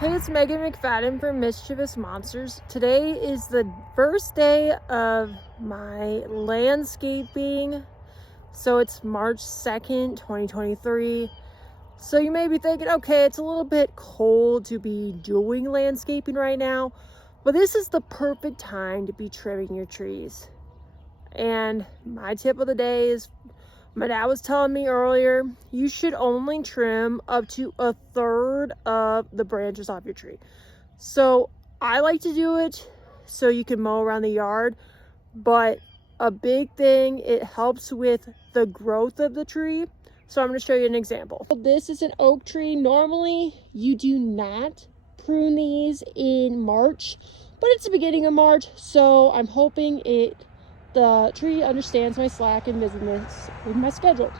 Hey, it's Megan McFadden from Mischievous Monsters. Today is the first day of my landscaping. So it's March 2nd, 2023. So you may be thinking, okay, it's a little bit cold to be doing landscaping right now, but this is the perfect time to be trimming your trees. And my tip of the day is, my dad was telling me earlier, you should only trim up to a third of the branches off your tree. So I like to do it so you can mow around the yard, but a big thing, it helps with the growth of the tree. So I'm going to show you an example. This is an oak tree. Normally you do not prune these in March, but it's the beginning of March, so I'm hoping the tree understands my slack and busyness with my schedule.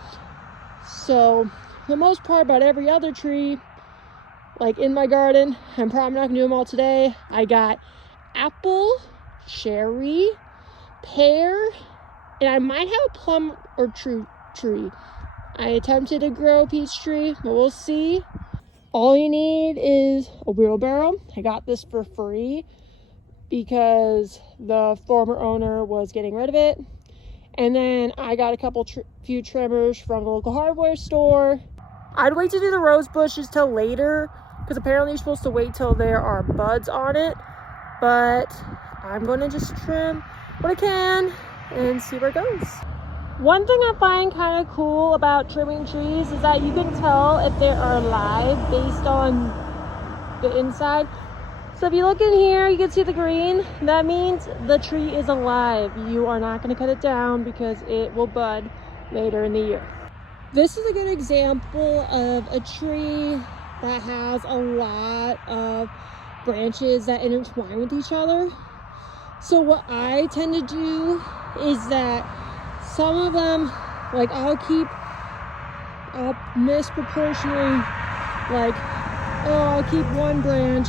So for the most part, about every other tree, like in my garden, I'm probably not gonna do them all today. I got apple, cherry, pear, and I might have a plum or tree. I attempted to grow a peach tree, but we'll see. All you need is a wheelbarrow. I got this for free because the former owner was getting rid of it. And then I got a few trimmers from the local hardware store. I'd wait to do the rose bushes till later because apparently you're supposed to wait till there are buds on it. But I'm going to just trim what I can and see where it goes. One thing I find kind of cool about trimming trees is that you can tell if they are alive based on the inside. So if you look in here, you can see the green. That means the tree is alive. You are not going to cut it down because it will bud later in the year. This is a good example of a tree that has a lot of branches that intertwine with each other. So what I tend to do is that some of them, like I'll misproportionally, I'll keep one branch,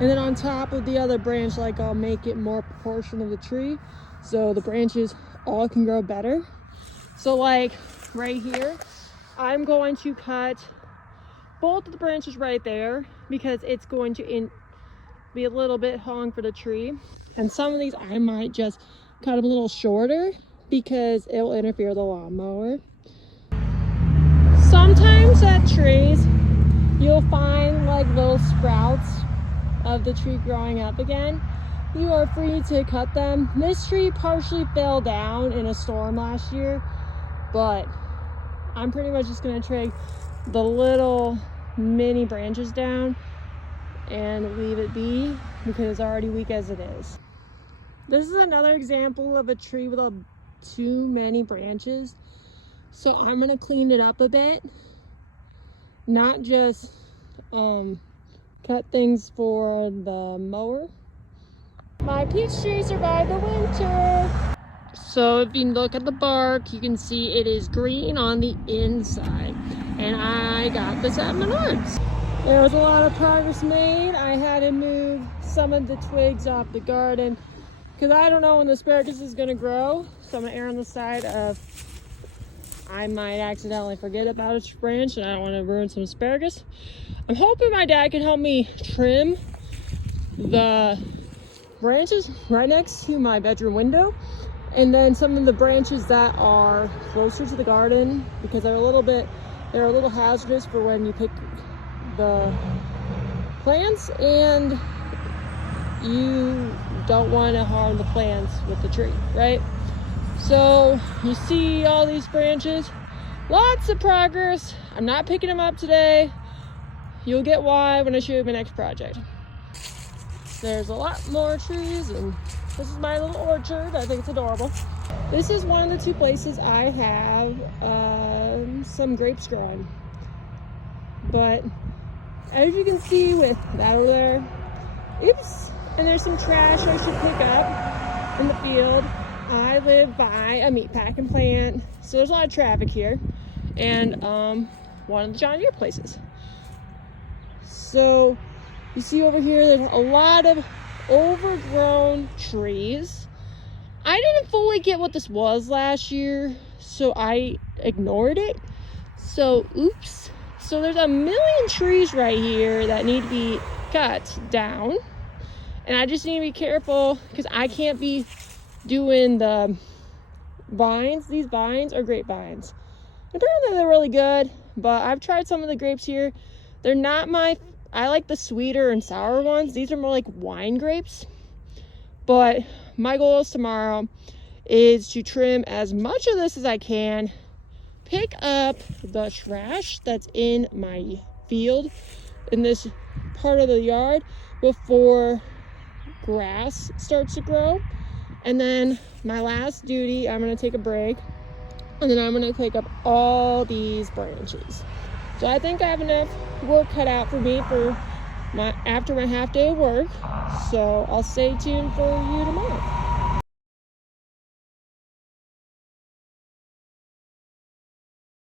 and then on top of the other branch, like I'll make it more proportional of the tree so the branches all can grow better. So like right here, I'm going to cut both of the branches right there because it's going to be a little bit long for the tree. And some of these I might just cut them a little shorter because it will interfere with the lawnmower. Sometimes at trees, you'll find like little sprouts of the tree growing up again. You are free to cut them. This tree partially fell down in a storm last year, but I'm pretty much just going to trim the little mini branches down and leave it be because it's already weak as it is. This is another example of a tree with too many branches, so I'm going to clean it up a bit, not just cut things for the mower. My peach tree survived the winter. So if you look at the bark, you can see it is green on the inside. And I got this at Menards. There was a lot of progress made. I had to move some of the twigs off the garden because I don't know when the asparagus is going to grow. So I'm going to err on the side of I might accidentally forget about a branch and I don't want to ruin some asparagus. I'm hoping my dad can help me trim the branches right next to my bedroom window, and then some of the branches that are closer to the garden because they're a little hazardous for when you pick the plants and you don't want to harm the plants with the tree, right? So you see all these branches, lots of progress. I'm not picking them up today. You'll get why when I show you my next project. There's a lot more trees, and this is my little orchard. I think it's adorable. This is one of the two places I have some grapes growing. But as you can see with that over there, oops, and there's some trash I should pick up in the field. I live by a meatpacking plant, so there's a lot of traffic here, and one of the John Deere places. So you see over here, there's a lot of overgrown trees. I didn't fully get what this was last year, so I ignored it. So, oops. So there's a million trees right here that need to be cut down. And I just need to be careful because I can't be doing the vines. These vines are grapevines. Apparently they're really good, but I've tried some of the grapes here. They're not I like the sweeter and sour ones. These are more like wine grapes. But my goal is tomorrow is to trim as much of this as I can, pick up the trash that's in my field in this part of the yard before grass starts to grow. And then my last duty, I'm going to take a break, and then I'm going to take up all these branches. So I think I have enough work cut out for me for after my half day of work. So I'll stay tuned for you tomorrow.